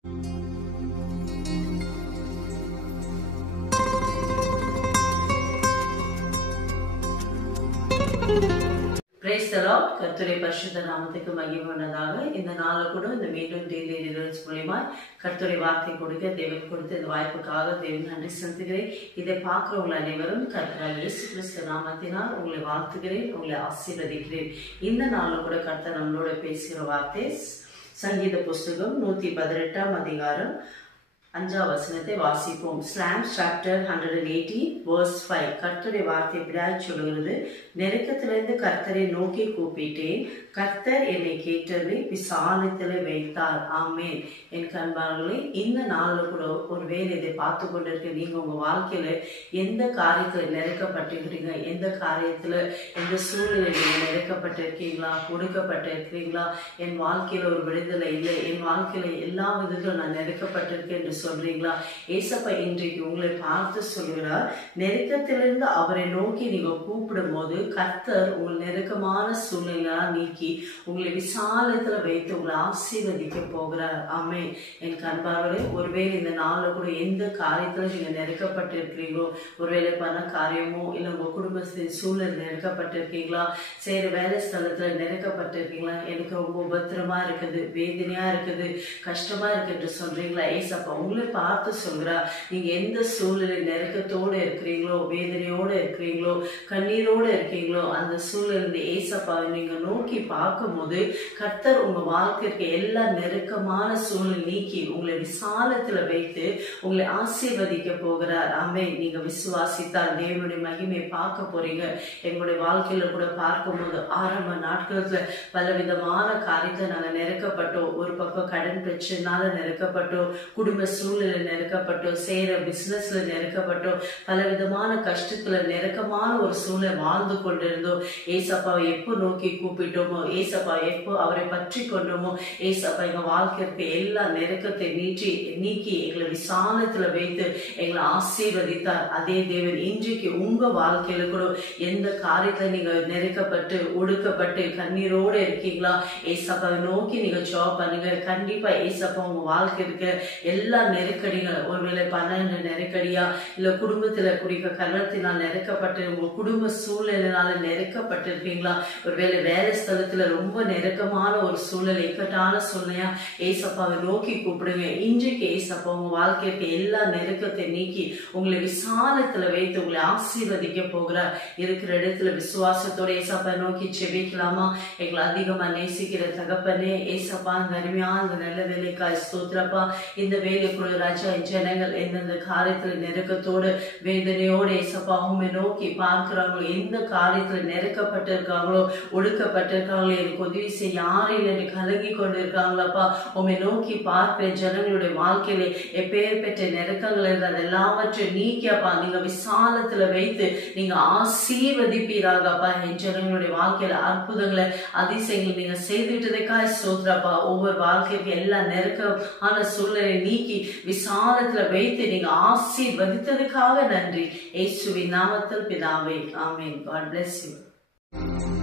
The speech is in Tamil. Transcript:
Praise the Lord. கர்த்தருடைய பரிசுத்த நாமத்துக்கு மகிமை உண்டாவதாக. இந்த நாள்ல கூட இந்த மீண்டும் டெய்லி ரிலவன்ஸ் மூலமா கர்த்தருடைய வார்த்தை கொடுக்க தேவன் கொடுத்த இந்த வாய்ப்புக்காக தேவன் நன்றி செலுத்துகிறேன். இதை பார்க்கிறவங்க அனைவரும் கர்த்தராகிய இயேசு கிறிஸ்து நாமத்தினால் உங்களை வாழ்த்துகிறேன், உங்களை ஆசீர்வதிக்கிறேன். இந்த நாள்ல கூட கர்த்தர் நம்மளோட பேசுகிற வார்த்தை சங்கீத புஸ்தகம் 118 அதிகாரம் 5 வசனத்தை வாசிப்போம். Psalms chapter 118 verse 5. கர்த்தருடைய வார்த்தை இப்படியாய் சொல்லுகிறது, நெருக்கத்திலிருந்து கர்த்தரை நோக்கி கூப்பிட்டேன், கர்த்தர் என்னை கேட்டதை விசாலத்தில் வைத்தார். ஆமேன். என் கண்பார்களே, இந்த நாள்ல கூட ஒருவேளை இதை பார்த்து கொண்டிருக்க நீங்க உங்க வாழ்க்கையில எந்த காரியத்துல நெருக்கப்பட்டிருக்கிறீங்க, எந்த காரியத்துல எந்த சூழ்நிலை நீங்க நெருக்கப்பட்டிருக்கீங்களா, கொடுக்கப்பட்டிருக்கிறீங்களா, என் வாழ்க்கையில ஒரு விடுதலை இல்லை, என் வாழ்க்கையில எல்லா விதத்திலும் நான் நெருக்கப்பட்டிருக்கேன் என்று சொல்றீங்களா? ஏசப்பா இன்றைக்கு உங்களை பார்த்து சொல்கிறார், நெருக்கத்திலிருந்து அவரை நோக்கி நீங்க கூப்பிடும் போது கர்த்தர் உங்கள் நெருக்கமான சூழ்நிலையெல்லாம் நீக்கி உங்களை விசாலத்துல வைத்து உங்களை ஆசீர்வதிக்க போகிறார். ஆமே. என் கண்பார்களே, ஒருவேளை இந்த நாள்ல கூட எந்த காரியத்துல நீங்க நெருக்கப்பட்டிருக்கிறீங்களோ, ஒருவேளை பண காரியமோ இல்ல உங்க குடும்பத்தின் சூழல் நெருக்கப்பட்டிருக்கீங்களா, சரி வேலை ஸ்தலத்துல நெருக்கப்பட்டிருக்கீங்களா, எனக்கு ரொம்ப உபத்திரமா இருக்குது, வேதனையா இருக்குது, கஷ்டமா இருக்கு என்று சொல்றீங்களா? ஏசப்பா உங்களை பார்த்து சொல்கிறா, நீங்க எந்த சூழ்நிலை நெருக்கத்தோடு இருக்கிறீங்களோ, வேதனையோடு இருக்கிறீங்களோ, கண்ணீரோடு இருக்கீங்களோ, அந்த சூழ்நிலை ஏசப்பாவை நீங்க நோக்கி பார்க்கும் போது கர்த்தர் உங்க வாழ்க்கைக்கு எல்லா நெருக்கமான சூழ்நிலை நீக்கி உங்களை விசாலத்துல வைத்து உங்களை ஆசீர்வதிக்க போகிறார். ஆமே. நீங்க விசுவாசித்தால் தேவனுடைய மகிமையை பார்க்க போறீங்க. எங்களுடைய வாழ்க்கையில கூட பார்க்கும் போது ஆரம்ப நாட்களத்துல பலவிதமான காரியத்தை நாங்க நெருக்கப்பட்டோம். ஒரு பக்கம் கடன் பிரச்சனைனால நெருக்கப்பட்டோம், குடும்ப சூழ்நிலை நெருக்கப்பட்டோம், செய்யற பிசினஸ்ல நெருக்கப்பட்டோம், பலவிதமான கஷ்டத்துல நெருக்கமான ஒரு சூழ்நிலை வாழ்ந்து கொண்டிருந்தோம். ஏசப்பாவை எப்போ நோக்கி கூப்பிட்டோமோ, ஏசப்பா எப்போ அவரை பற்றி கொண்டோமோ, ஏசப்பா எங்க வாழ்க்கைக்கு எல்லா நெருக்கத்தை நீக்கி எங்களை விசாலத்துல வைத்து எங்களை ஆசீர்வதித்தார். அதே தேவன் இன்றைக்கு உங்க வாழ்க்கையில கூட எந்த காரியத்துல நீங்க நெருக்கப்பட்டு ஒடுக்கப்பட்டு கண்ணீரோடு இருக்கீங்களா, ஏசப்பாவை நோக்கி நீங்க ஜெபம் பண்ணுங்க. கண்டிப்பா ஏசப்பா உங்க வாழ்க்கை இருக்க எல்லா நெருக்கடிகள், ஒருவேளை பண நெருக்கடியா இல்ல குடும்பத்துல குடிக்க கள்ளத்தினால் நெருக்கப்பட்டு உங்க குடும்ப சூழ்நிலையினால நெருக்கப்பட்டிருக்கீங்களா, ஒருவேளை வேலை ஸ்தலத்துல ரொம்ப நெருக்கமான ஒரு சூழ்நிலை, இக்கட்டான சூழ்நிலையா, ஏசப்பாவை நோக்கி கூப்பிடுங்க. இன்றைக்கு ஏசப்பா உங்க வாழ்க்கைக்கு எல்லா நெருக்கத்தை நீக்கி உங்களை விசாலத்துல வைத்து உங்களை ஆசீர்வதிக்க போகிறார். இருக்கிற இடத்துல விசுவாசத்தோட ஏசப்பா நோக்கி செபிக்கலாமா? எங்களை அதிகமா நேசிக்கிற தகப்பனே, ஏசப்பா இந்த அருமையா இந்த நல்ல வேலைக்காய் ஸ்தோத்திரப்பா. இந்த வேலைக்குள்ள ராஜா ஜனங்கள் எந்தெந்த காரியத்துல நெருக்கத்தோடு வேதனையோடு ஏசப்பா உண்மை நோக்கி பார்க்கிறாங்களோ, எந்த காரியத்துல நெருக்கப்பட்டு இருக்காங்களோ, ஒடுக்கப்பட்டிருக்காங்களோ, எனக்கு உதவி செய்ய யாரும் என்று கலங்கி கொண்டு இருக்காங்களப்பா, உண்மை நோக்கி பார்க்கிற ஜனங்களுடைய வாழ்க்கையில எப்பேர் பெற்ற நெருக்கங்கள் இருந்தால் எல்லாவற்றையும் நீக்கியப்பா நீங்க விசாலத்துல வைத்து நீங்க ஆசீர்வதிப்பீராகப்பா. என் ஜனங்களுடைய வாழ்க்கையில அற்புதங்களை அதிசயங்கள் நீங்க செய்துட்டதுக்காக ஸ்தோத்திரப்பா. ஒவ்வொரு வாழ்க்கைக்கு எல்லா நெருக்கமான சூழ்நிலை நீக்கி விசாலத்துல வைத்து நீங்க ஆசீர்வதித்ததுக்காக நன்றி. இயேசுவின் நாமத்தில் பிதாவே. ஆமென். God bless you.